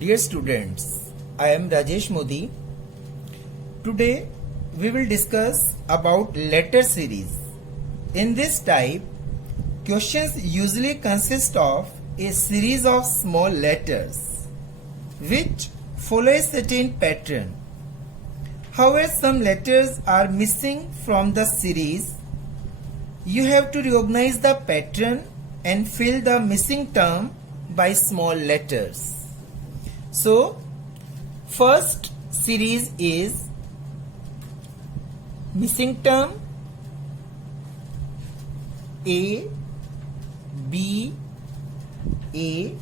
Dear students, I am Rajesh Modi. Today we will discuss about letter series. In this type, questions usually consist of a series of small letters which follow a certain pattern. However, some letters are missing from the series. You have to recognize the pattern and fill the missing term by small letters. So, first series is missing term A, B, A,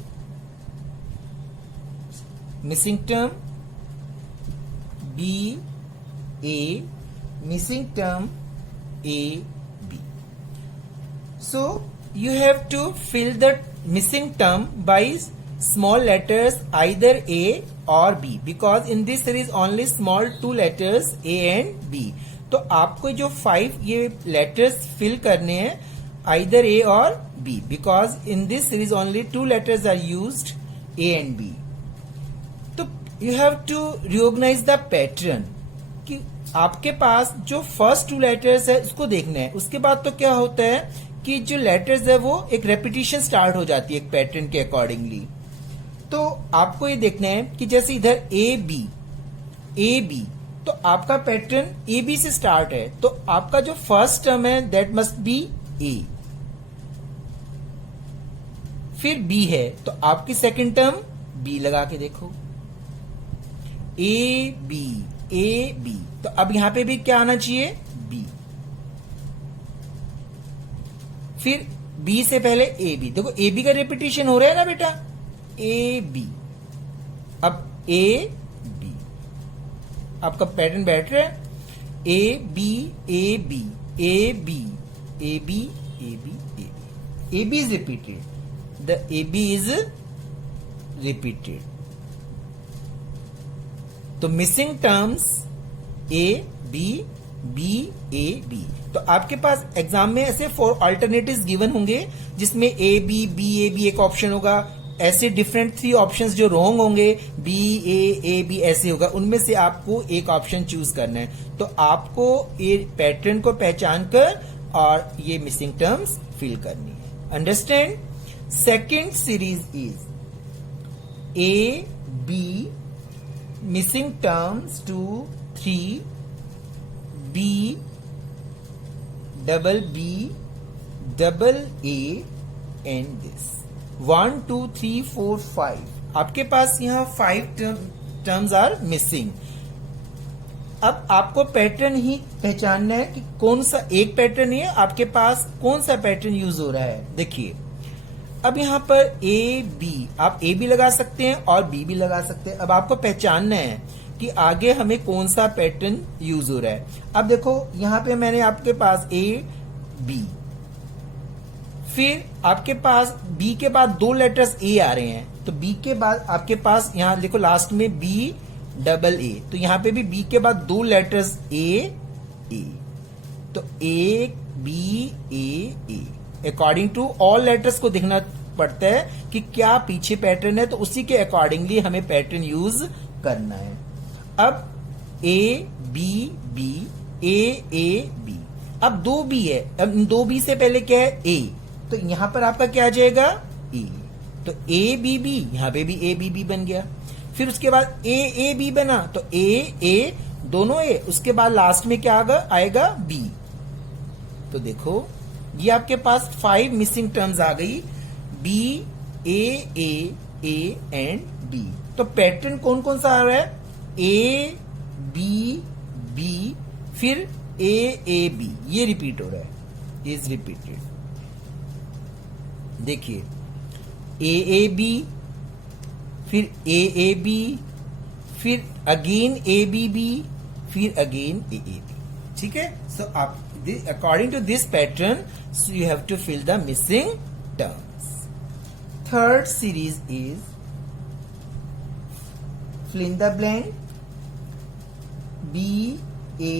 missing term B, A, missing term A, B. So, you have to fill the missing term by small letters either A or B because in this series only small two letters A and B. तो आपको जो 5 ये letters fill करने हैं either A और B because in this series only 2 letters are used A and B. तो you have to recognize the pattern कि आपके पास जो first 2 letters है उसको देखना है. उसके बाद तो क्या होता है कि जो letters है वो एक repetition start हो जाती है एक pattern के accordingly. तो आपको ये देखना है कि जैसे इधर ए बी तो आपका पैटर्न ए बी से स्टार्ट है तो आपका जो फर्स्ट टर्म है दैट मस्ट बी ए. फिर बी है तो आपकी सेकंड टर्म बी लगा के देखो ए बी तो अब यहां पे भी क्या आना चाहिए बी. फिर बी से पहले ए बी. देखो ए बी का रिपीटिशन हो रहा है ना बेटा ए बी. अब ए बी आपका पैटर्न बैठ रहा है A B A B A B A B A B A B. A B is repeated. The A B is repeated. तो missing terms A B A B. तो आपके पास exam में ऐसे 4 alternatives given होंगे जिसमें ए बी एक option होगा. ऐसे डिफरेंट 3 ऑप्शंस जो रॉन्ग होंगे बी ए बी ऐसे होगा. उनमें से आपको एक ऑप्शन चूज करना है. तो आपको ये पैटर्न को पहचान कर और ये मिसिंग टर्म्स फिल करनी है. Understand. Second series is A B missing terms 2 3 B double A and this 1 2 3 4 5. आपके पास यहां 5 टर्म्स आर मिसिंग. अब आपको पैटर्न ही पहचानना है कि कौन सा एक पैटर्न है आपके पास कौन सा पैटर्न यूज हो रहा है. देखिए अब यहां पर ए बी आप ए बी लगा सकते हैं और बी भी लगा सकते हैं. अब आपको पहचानना है कि आगे हमें कौन सा पैटर्न यूज हो रहा है. अब देखो यहां पे मैंने आपके पास ए बी. फिर आपके पास बी के बाद 2 लेटर्स ए आ रहे हैं तो बी के बाद आपके पास यहां देखो लास्ट में बी डबल ए. तो यहां पे भी बी के बाद 2 लेटर्स ए. तो A B A. According to all letters को देखना पड़ता है कि क्या पीछे पैटर्न है तो उसी के अकॉर्डिंगली हमें पैटर्न यूज करना है. अब ए बी ए बी. अब 2 बी है. अब 2 बी से पहले क्या है ए. तो यहां पर आपका क्या आ जाएगा ए. तो ए बी यहां पे भी ए बी बन गया. फिर उसके बाद ए बी बना तो ए दोनों ए. उसके बाद लास्ट में क्या आएगा बी. तो देखो ये आपके पास 5 मिसिंग टर्म्स आ गई बी ए एंड बी. तो पैटर्न कौन कौन सा आ रहा है ए बी फिर ए बी. ये रिपीट हो रहा है इज रिपीटेड. देखिए ए बी फिर ए बी फिर अगेन ए बी फिर अगेन ए बी. ठीक है. सो आप according to this pattern you have to fill the missing terms. Third series is fill in the blank B A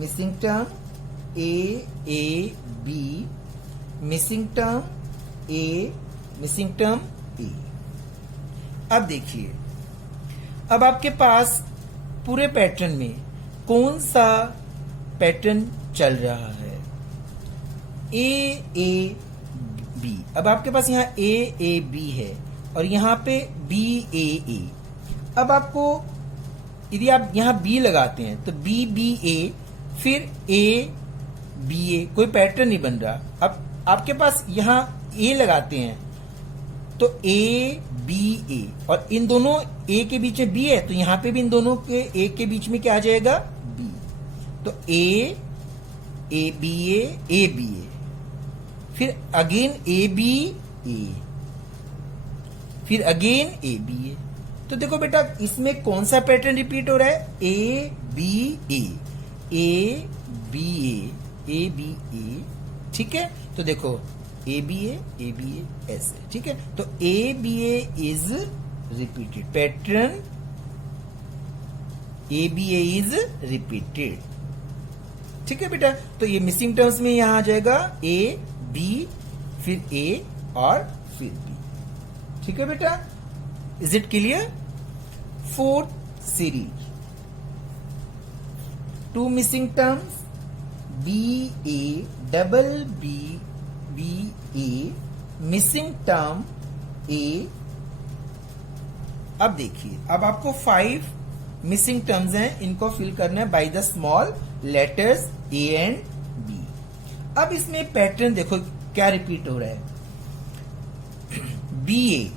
missing term A B missing term A missing term A. अब देखिए, अब आपके पास पूरे pattern में कौन सा pattern चल रहा है? A B. अब आपके पास यहाँ ए बी है और यहाँ पे बी ए। अब आपको यदि आप यहाँ बी लगाते हैं तो बी बी ए, फिर ए बी ए, कोई पैटर्न नहीं बन रहा। अब आपके पास यहाँ ए लगाते हैं तो ए बी ए, और इन दोनों ए के बीच में बी है तो यहाँ पे भी इन दोनों के ए के बीच में क्या आ जाएगा? बी। तो A B A B A, फिर अगेन ए बी ए, फिर अगेन ए बी ए। तो देखो बेटा, इसमें कौन सा पैटर्न रिपीट हो रहा है? A B A, A B A B A. ठीक है, तो देखो ए बी ए ऐसे। ठीक है, तो A B A is repeated pattern, A B A is repeated. ठीक है बेटा, तो ये मिसिंग टर्म्स में यहां आ जाएगा ए बी, फिर ए और फिर बी। ठीक है बेटा, is it clear? Fourth series, two missing terms B A double B B A, missing term A. अब देखिए, अब आपको 5 मिसिंग टर्म्स हैं, इनको फिल करना है by the small letters A and B. अब इसमें पैटर्न देखो क्या रिपीट हो रहा है? बी ए,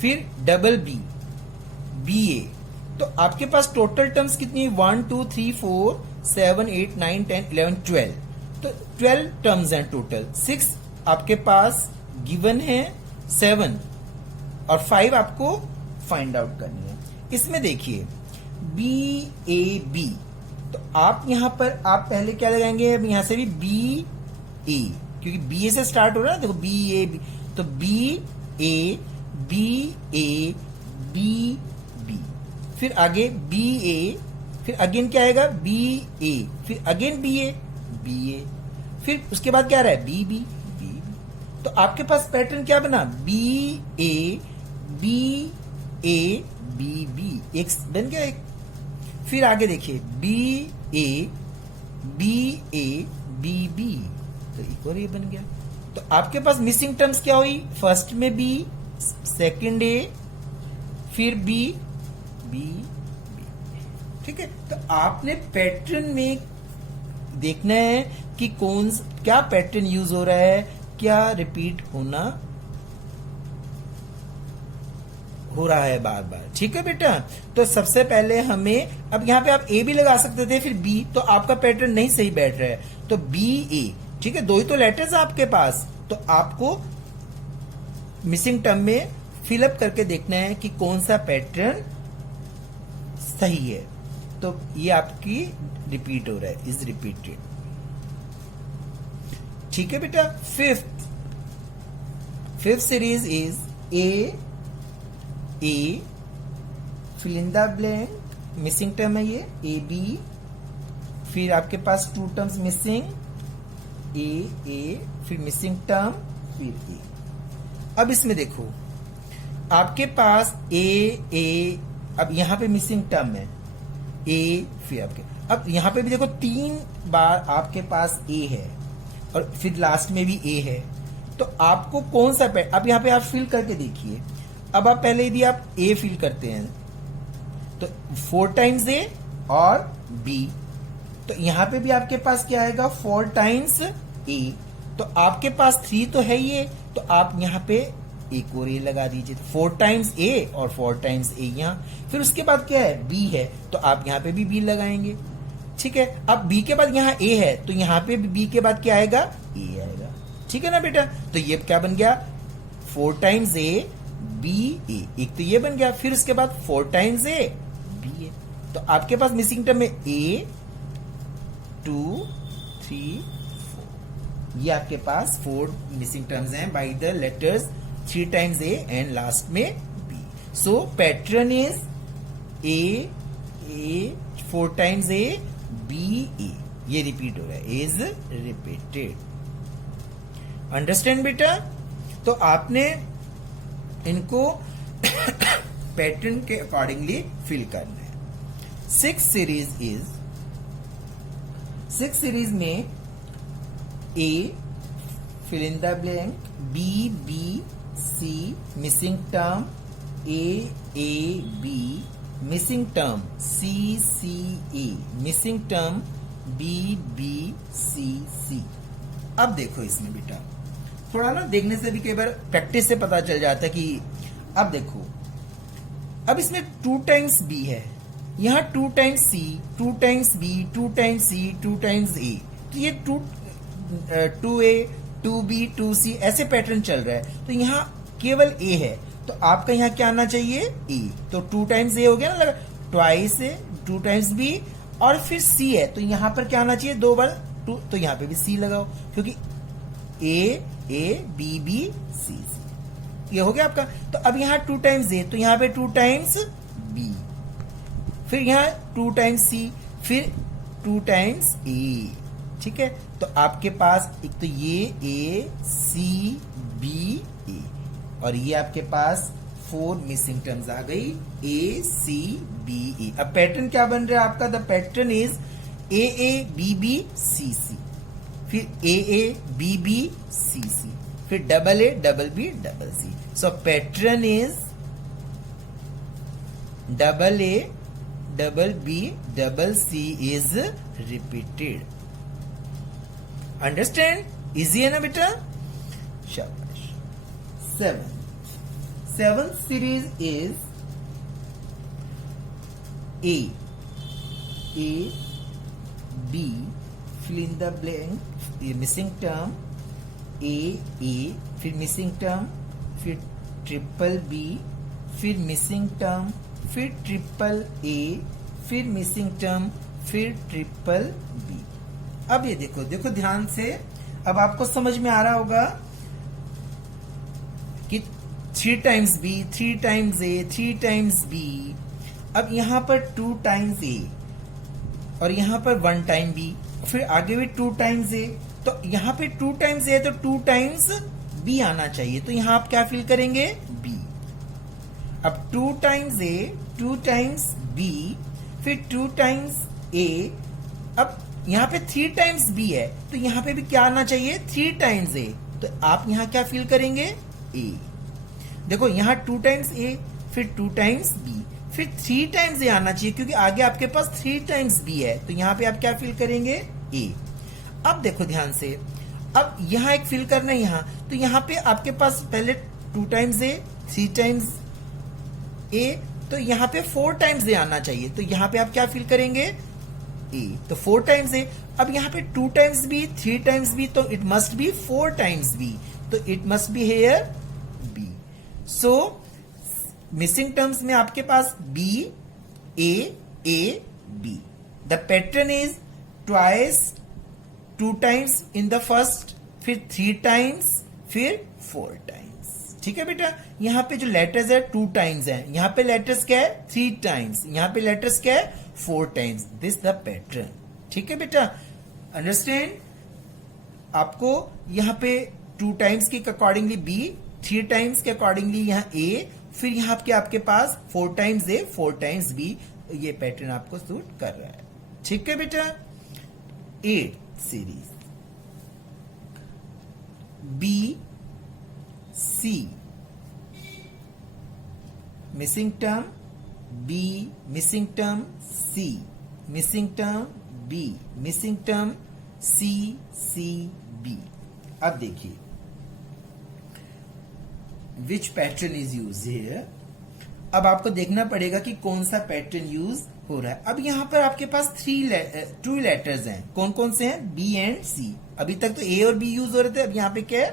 फिर डबल बी बी ए। तो आपके पास टोटल टर्म्स कितनी है? 1 2 3 4 7 8 9 10 11 12। तो 12 टर्म्स हैं टोटल। 6 आपके पास गिवन है, 7 और 5 आपको फाइंड आउट करनी है। इसमें देखिए बी ए बी, तो आप यहां पर आप पहले क्या लगाएंगे? अब यहां से भी बी ए, क्योंकि बी ए से स्टार्ट हो रहा है। देखो बी ए बी, तो B A B A B B, फिर आगे बी ए, फिर अगेन क्या आएगा? बी ए, फिर again B A B A, फिर उसके बाद क्या आ रहा है? B B B B. तो आपके पास पैटर्न क्या बना? B A B A B B, एक बन गया एक। फिर आगे देखिए बी ए बी बी, तो एक और ये बन गया। तो आपके पास मिसिंग टर्म्स क्या हुई? फर्स्ट में बी, सेकंड ए, फिर बी बी बी। ठीक है, तो आपने पैटर्न में देखना है कि क्या पैटर्न यूज हो रहा है, क्या रिपीट हो रहा है बार बार। ठीक है बेटा, तो सबसे पहले हमें, अब यहाँ पे आप ए भी लगा सकते थे, फिर बी, तो आपका पैटर्न नहीं सही बैठ रहा है। तो बी ए, ठीक है, 2 ही तो लेटर्स है आपके पास, तो आपको मिसिंग टर्म में फिलअप करके देखना है कि कौन सा पैटर्न सही है। तो ये आपकी रिपीट हो रहा है, इज रिपीटेड। ठीक है बेटा, fifth series is A fill in the blank, missing term है ये ए बी, फिर आपके पास 2 टर्म्स मिसिंग ए, फिर मिसिंग टर्म, फिर ए। अब इसमें देखो आपके पास ए, अब यहां पे मिसिंग टर्म है ए, फिर आपके, अब यहां पे भी देखो 3 बार आपके पास ए है और फिर लास्ट में भी ए है। तो आपको कौन सा अब यहां पे आप फिल करके देखिए। अब आप पहले यदि आप ए फिल करते हैं तो 4 टाइम्स ए और बी, तो यहां पे भी आपके पास क्या आएगा? 4 टाइम्स ए। तो आपके पास 3 तो है ये, तो आप यहां पे एक और ए लगा दीजिए। 4 टाइम्स ए और 4 टाइम्स ए यहां, फिर उसके बाद क्या है? बी है, तो आप यहां पे भी बी लगाएंगे। ठीक है, अब बी के बाद यहां ए है, तो यहां पे भी बी के बाद क्या आएगा? ए आएगा। ठीक है ना बेटा, तो ये क्या बन गया? 4 टाइम्स ए बी ए, एक तो ये बन गया, फिर उसके बाद 4 टाइम्स ए बी ए। तो आपके पास मिसिंग टर्म में ए 2 3 4, ये आपके पास 4 मिसिंग टर्म्स हैं by the letters 3 times A and last में B. So pattern is A 4 times A B A, ये रिपीट हो रहा है, इज रिपीटेड। अंडरस्टैंड बेटा? तो आपने इनको पैटर्न के अकॉर्डिंगली फिल करना है। सिक्स सीरीज में A fill in the blank, B B C missing term, A B missing term, C A missing term, B C. अब देखो इसमें बेटा थोड़ा ना देखने से भी कई बार प्रैक्टिस से पता चल जाता है कि अब देखो, अब इसमें 2 टाइम्स बी है, यहाँ 2 times C, 2 times B, 2 times C, 2 times A, तो ये 2A 2B 2C ऐसे पैटर्न चल रहा है। तो यहाँ केवल ए है, तो आपका यहाँ क्या आना चाहिए ए, तो 2 टाइम्स ए हो गया ना, लगा ट्वाइस ए, 2 टाइम्स बी और फिर सी है, तो यहाँ पर क्या आना चाहिए 2 बार 2, तो यहाँ पे भी सी लगाओ क्योंकि ए बी सी, ये हो गया आपका। तो अब यहाँ 2 टाइम्स ए, तो यहाँ पे 2 टाइम्स बी, फिर यहाँ 2 टाइम्स सी, फिर 2 टाइम्स ए, ठीक है। तो आपके पास एक तो ये ए सी बी ए, और ये आपके पास 4 मिसिंग टर्म्स आ गई ए सी बी ए। अब पैटर्न क्या बन रहा है आपका, the pattern is A B C C, फिर ए बी सी सी, फिर double A double B double C. So pattern is double A double B double C is repeated. Understand? Easy है ना बेटा? शाबाश। 7th series is A B fill in the blank, missing term A, फिर missing term, फिर triple B, फिर missing term, फिर triple A, फिर missing term, फिर ट्रिपल बी। अब ये देखो ध्यान से, अब आपको समझ में आ रहा होगा कि 3 टाइम्स बी, 3 टाइम्स ए, 3 टाइम्स बी। अब यहां पर 2 टाइम्स ए और यहां पर 1 टाइम बी, फिर आगे भी 2 टाइम्स ए, तो यहाँ पे 2 टाइम्स ए तो 2 टाइम्स बी आना चाहिए, तो यहाँ आप क्या फिल करेंगे बी। अब 2 टाइम्स ए, 2 टाइम्स बी, फिर 2 टाइम्स ए। अब यहाँ पे 3 टाइम्स बी है, तो यहाँ पे भी क्या आना चाहिए 3 टाइम्स ए, तो आप यहाँ क्या फिल करेंगे ए। देखो यहाँ 2 टाइम्स ए, फिर 2 टाइम्स बी, फिर 3 टाइम्स ए आना चाहिए क्योंकि आगे आपके पास 3 टाइम्स बी है, तो यहाँ पे आप क्या फिल करेंगे ए। अब देखो ध्यान से, अब यहाँ एक फिल करना है यहाँ, तो यहाँ पे आपके पास पहले 2 टाइम्स ए, 3 टाइम्स ए, तो यहाँ पे 4 टाइम्स ए आना चाहिए, तो यहाँ पे आप क्या फिल करेंगे ए, तो 4 टाइम्स ए। अब यहाँ पे 2 टाइम्स बी, 3 टाइम्स बी, तो it must be 4 times B, तो it must be here B. So missing terms में आपके पास B A B. The pattern is twice 2 times in the first, फिर 3 टाइम्स, फिर 4 टाइम्स। ठीक है बेटा, यहाँ पे जो लेटर्स है 2 टाइम्स है, यहाँ पे लेटर्स क्या है 3 टाइम्स, यहाँ पे लेटर्स क्या है 4 टाइम्स। This the pattern. ठीक है बेटा, अंडरस्टैंड? आपको यहाँ पे 2 टाइम्स के अकॉर्डिंगली बी, 3 टाइम्स के अकॉर्डिंगली यहाँ ए, फिर यहाँ पे आपके पास 4 टाइम्स ए, 4 टाइम्स बी, ये पैटर्न आपको सूट कर रहा है। ठीक है बेटा। 8 series B C, missing term B, missing term C, missing term B, missing term C B. अब देखिए which pattern is use here. अब आपको देखना पड़ेगा कि कौन सा पैटर्न यूज हो रहा है। अब यहाँ पर आपके पास 2 लेटर्स हैं, कौन कौन से हैं बी एंड सी। अभी तक तो ए और बी यूज हो रहे थे, अब यहाँ पे क्या है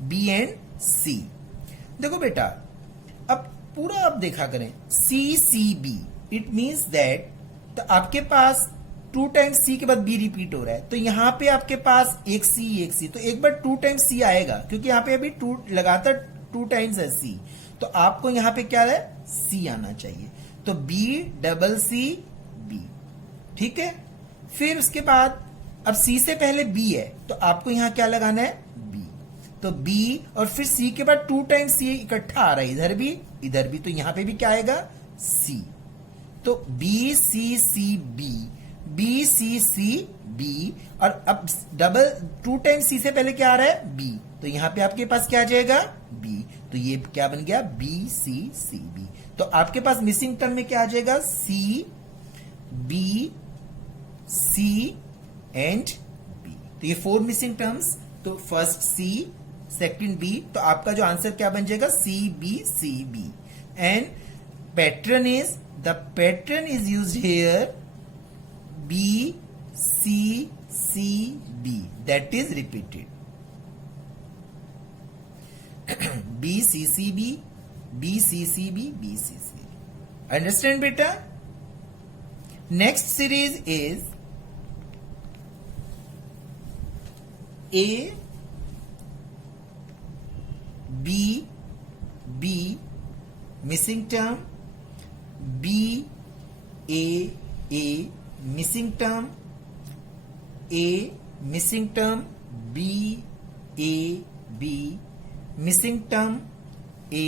बी एंड सी। देखो बेटा, अब पूरा आप देखा करें C B, it means that, तो आपके पास 2 टाइम्स सी के बाद बी रिपीट हो रहा है, तो यहाँ पे आपके पास एक सी, तो एक बार 2 टाइम्स सी आएगा क्योंकि यहाँ पे अभी 2 लगातार 2 टाइम्स है सी, तो आपको यहाँ पे क्या है सी आना चाहिए, तो बी डबल सी बी। ठीक है, फिर उसके बाद अब सी से पहले बी है, तो आपको यहाँ क्या लगाना है बी, तो बी और फिर सी के बाद 2 टाइम्स सी इकट्ठा आ रहा है, इधर भी, तो यहां पे भी क्या आएगा, सी। तो B C C B, B C C B, और अब डबल 2 टाइम्स सी से पहले क्या आ रहा है, बी, तो यहां पे आपके पास क्या आ जाएगा, बी। तो ये क्या बन गया, बी सी सी बी। तो आपके पास मिसिंग टर्म में क्या आ जाएगा, C B C and B. तो ये 4 मिसिंग टर्म्स, तो फर्स्ट सी, सेकंड बी, तो आपका जो आंसर क्या बन जाएगा, C B. And pattern is, the pattern is used here B C C B, that is repeated. B C C B, B C C B, B C C B. Understand बेटा? Next series is A B B missing term, B A missing term, A missing term, B A B missing term, A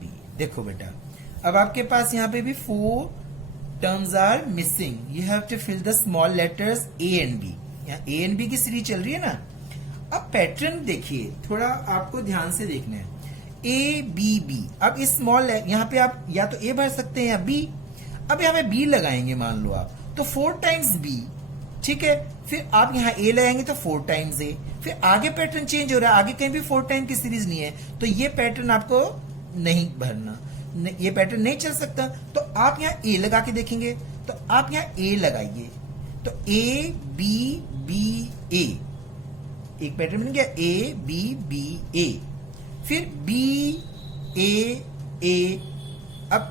B। देखो बेटा, अब आपके पास यहाँ पे भी 4 terms are missing, you have to fill the small letters A and B। यहाँ A and B की series चल रही है ना। अब पैटर्न देखिए, थोड़ा आपको ध्यान से देखना है, ए बी बी। अब इस स्मॉल, यहाँ पे आप या तो ए भर सकते हैं या बी। अब यहाँ पे बी लगाएंगे मान लो आप, तो 4 टाइम्स बी, ठीक है। फिर आप यहाँ ए लगाएंगे तो 4 टाइम्स ए। फिर आगे पैटर्न चेंज हो रहा है, आगे कहीं भी 4 टाइम की सीरीज नहीं है, तो ये पैटर्न आपको नहीं भरना, ये पैटर्न नहीं चल सकता। तो आप यहाँ ए लगा के देखेंगे, तो आप यहाँ ए लगाइए, तो ए बी बी ए, एक पैटर्न बन गया, ए बी बी ए। फिर बी ए ए, अब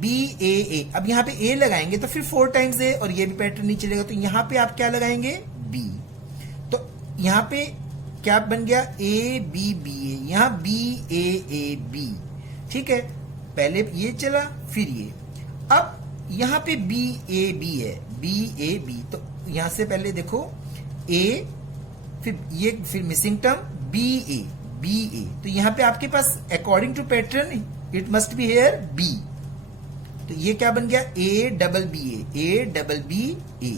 बी ए ए, अब यहां पे ए लगाएंगे तो फिर 4 टाइम्स ए, और ये भी पैटर्न नहीं चलेगा, तो यहां पे आप क्या लगाएंगे, बी। तो यहां पे क्या बन गया, ए बी बी ए, यहां बी ए बी, ठीक है। पहले ये चला, फिर ये। अब यहां पे बी ए बी है, बी ए बी, तो यहां से पहले देखो ए, फिर ये, फिर मिसिंग टर्म बी ए, तो यहां पे आपके पास according to pattern it must be here B. तो ये क्या बन गया, ए डबल बी ए।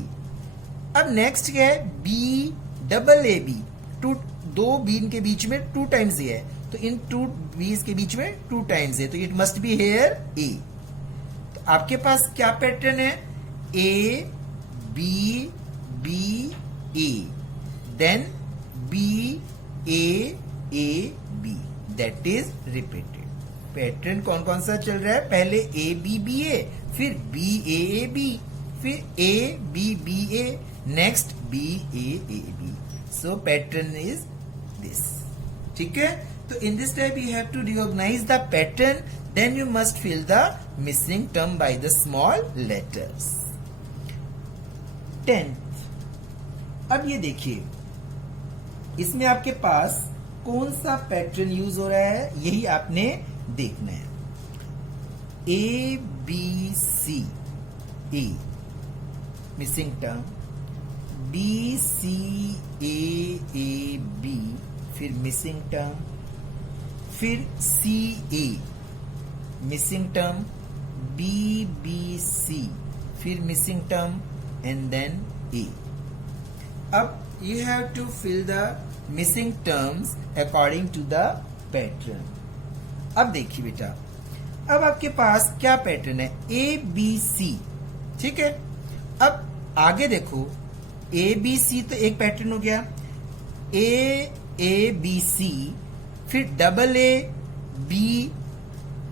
अब नेक्स्ट क्या है, B double A B, 2 B के बीच में 2 टाइम्स ए है, तो इन 2 बीज के बीच में 2 टाइम्स है, तो it must be here A. तो आपके पास क्या पैटर्न है, A B B A, then B A A B, that is repeated। पैटर्न कौन कौन सा चल रहा है, पहले A B B A, फिर B A A B, फिर A B B A, next B A A B। So pattern is this, ठीक है। तो in this type you have to recognize the pattern, then you must fill the missing term by the small letters। 10th, अब ये देखिए, इसमें आपके पास कौन सा पैटर्न यूज हो रहा है, यही आपने देखना है। A B C A missing term, B C A B, फिर मिसिंग टर्म, फिर C A missing term, B B C, फिर missing term, and then A. अब you have to fill the missing terms according to the pattern। अब देखिए बेटा, अब आपके पास क्या पैटर्न है, ए बी सी, ठीक है। अब आगे देखो, ए बी सी तो एक पैटर्न हो गया, ए बी सी, फिर डबल ए बी।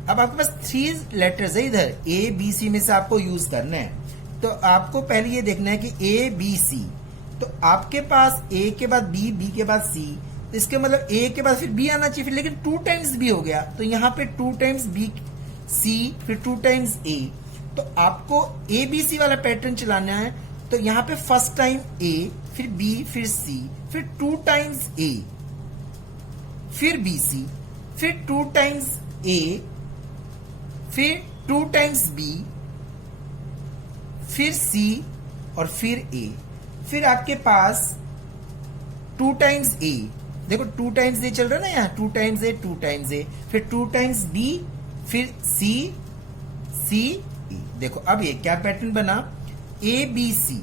अब आपके पास 3 लेटर्स है इधर, ए बी सी में से आपको यूज करना है। तो आपको पहले ये देखना है कि ए बी सी, तो आपके पास ए के बाद बी, बी के बाद सी, तो इसके मतलब ए के बाद फिर बी आना चाहिए, फिर लेकिन 2 टाइम्स बी हो गया, तो यहां पे 2 टाइम्स बी सी, फिर 2 टाइम्स ए। तो आपको ए बी सी वाला पैटर्न चलाना है, तो यहां पे फर्स्ट टाइम ए, फिर बी, फिर सी, फिर 2 टाइम्स ए, फिर बी सी, फिर 2 टाइम्स ए, फिर 2 टाइम्स बी, फिर सी, और फिर ए। फिर आपके पास 2 टाइम्स ए, देखो 2 टाइम्स ए चल रहा है ना यहाँ, 2 टाइम्स ए, 2 टाइम्स ए, फिर 2 टाइम्स बी, फिर सी, सी ई। देखो अब ये क्या पैटर्न बना, ए बी सी,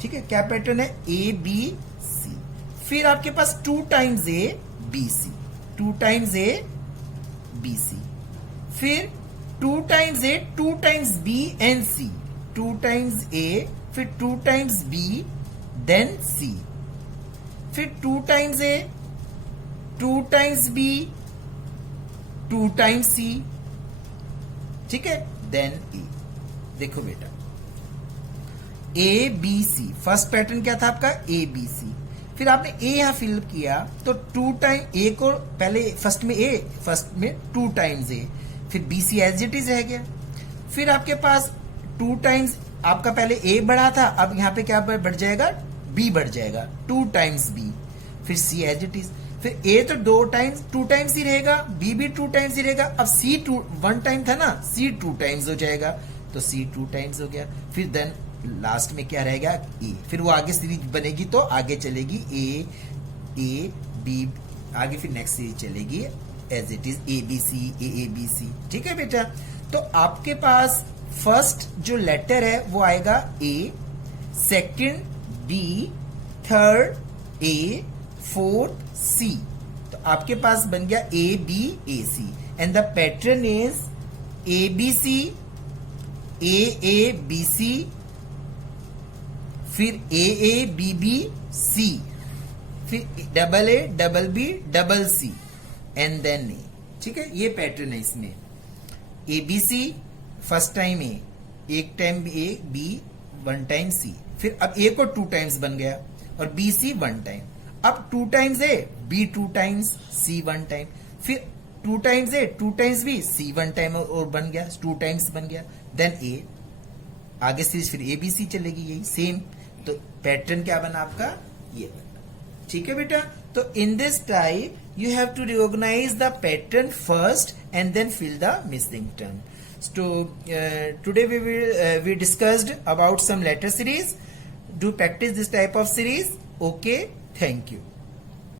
ठीक है, क्या पैटर्न है, ए बी सी। फिर आपके पास 2 times A B C, 2 times A B C, फिर 2 times A, 2 times B and C, 2 times A, फिर 2 टाइम्स बी, देन सी, फिर 2 times A, 2 times B, 2 times C, ठीक है, देन ई। देखो बेटा A B C, first pattern क्या था आपका, ए बी सी, फिर आपने ए यहां फिल किया तो 2 टाइम ए को पहले फर्स्ट में ए, फर्स्ट में 2 टाइम्स ए, फिर B C as it is रह गया। फिर आपके पास 2 टाइम्स आपका पहले ए बढ़ा था, अब यहां पे क्या बढ़ जाएगा, बी बढ़ जाएगा, 2 टाइम्स बी, फिर सी एज इट इज, फिर ए तो 2 टाइम्स ही रहेगा, बी भी 2 टाइम्स ही रहेगा, अब सी 1 टाइम था ना, सी 2 टाइम्स हो जाएगा, तो सी 2 टाइम्स हो गया। फिर देन लास्ट में क्या रहेगा, ए, फिर वो आगे सीरीज बनेगी तो आगे चलेगी ए बी, आगे फिर नेक्स्ट सीरीज चलेगी as it is A B C, A B C, ठीक है बेटा। तो आपके पास फर्स्ट जो लेटर है वो आएगा A, second B, third A, fourth C, तो आपके पास बन गया A B A C, and the pattern is A B C, A B C, फिर ए बी बी सी, फिर double A double B double C, and then A, ठीक है, ये पैटर्न है इसमें। A B C first time A, एक time A B, 1 time C, फिर अब ए को 2 टाइम्स बन गया, और बी सी 1 टाइम, अब 2 times A, B 2 times, C 1 time, फिर 2 times A, 2 times B, C 1 time और बन गया, 2 टाइम्स बन गया, देन ए, आगे सीरीज फिर ए बी सी चलेगी, यही सेम। तो पैटर्न क्या बना आपका, ये बना, ठीक है बेटा। तो in this type you have to recognise the pattern first and then fill the missing term. Today we discussed about some letter series. Do practice this type of series. Okay, thank you.